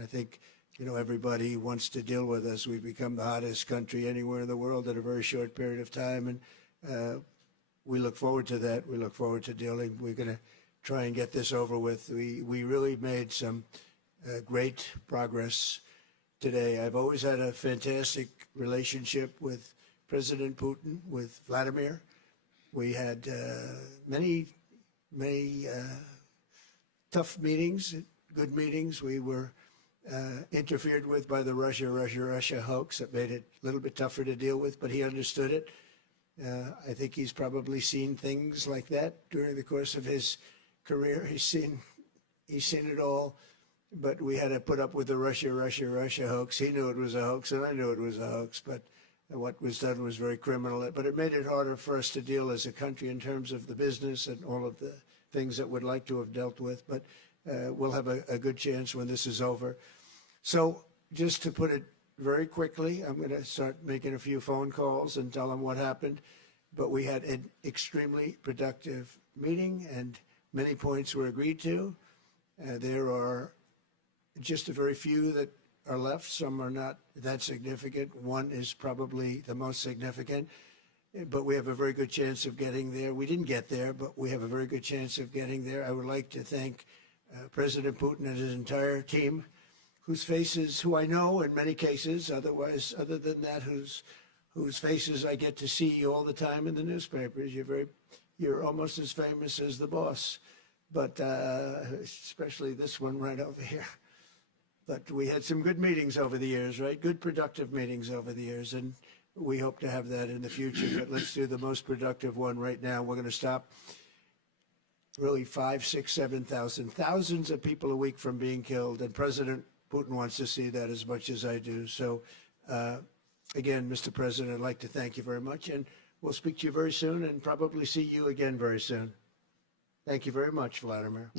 I think, everybody wants to deal with us. We've become the hottest country anywhere in the world in a very short period of time, and we look forward to that. We look forward to dealing. We're going to try and get this over with. We really made some great progress today. I've always had a fantastic relationship with President Putin, with Vladimir. We had many tough meetings, good meetings. We were interfered with by the Russia hoax that made it a little bit tougher to deal with, but he understood it. I think he's probably seen things like that during the course of his career. He's seen it all, but we had to put up with the Russia hoax. He knew it was a hoax, and I knew it was a hoax, but what was done was very criminal. But it made it harder for us to deal as a country in terms of the business and all of the things that we'd like to have dealt with. But we'll have a good chance when this is over. So just to put it very quickly, I'm going to start making a few phone calls and tell them what happened. But we had an extremely productive meeting, and many points were agreed to. There are just a very few that are left. Some are not that significant. One is probably the most significant, but we have a very good chance of getting there. We didn't get there, but we have a very good chance of getting there. I would like to thank President Putin and his entire team, whose faces, who I know in many cases, other than that, whose faces I get to see all the time in the newspapers. You're almost as famous as the boss, but especially this one right over here. But we had some good meetings over the years, right? Good, productive meetings over the years, and we hope to have that in the future. But let's do the most productive one right now. We're going to stop really 5, 6, 7,000, thousands of people a week from being killed, and President Putin wants to see that as much as I do. So, again, Mr. President, I'd like to thank you very much, and we'll speak to you very soon and probably see you again very soon. Thank you very much, Vladimir.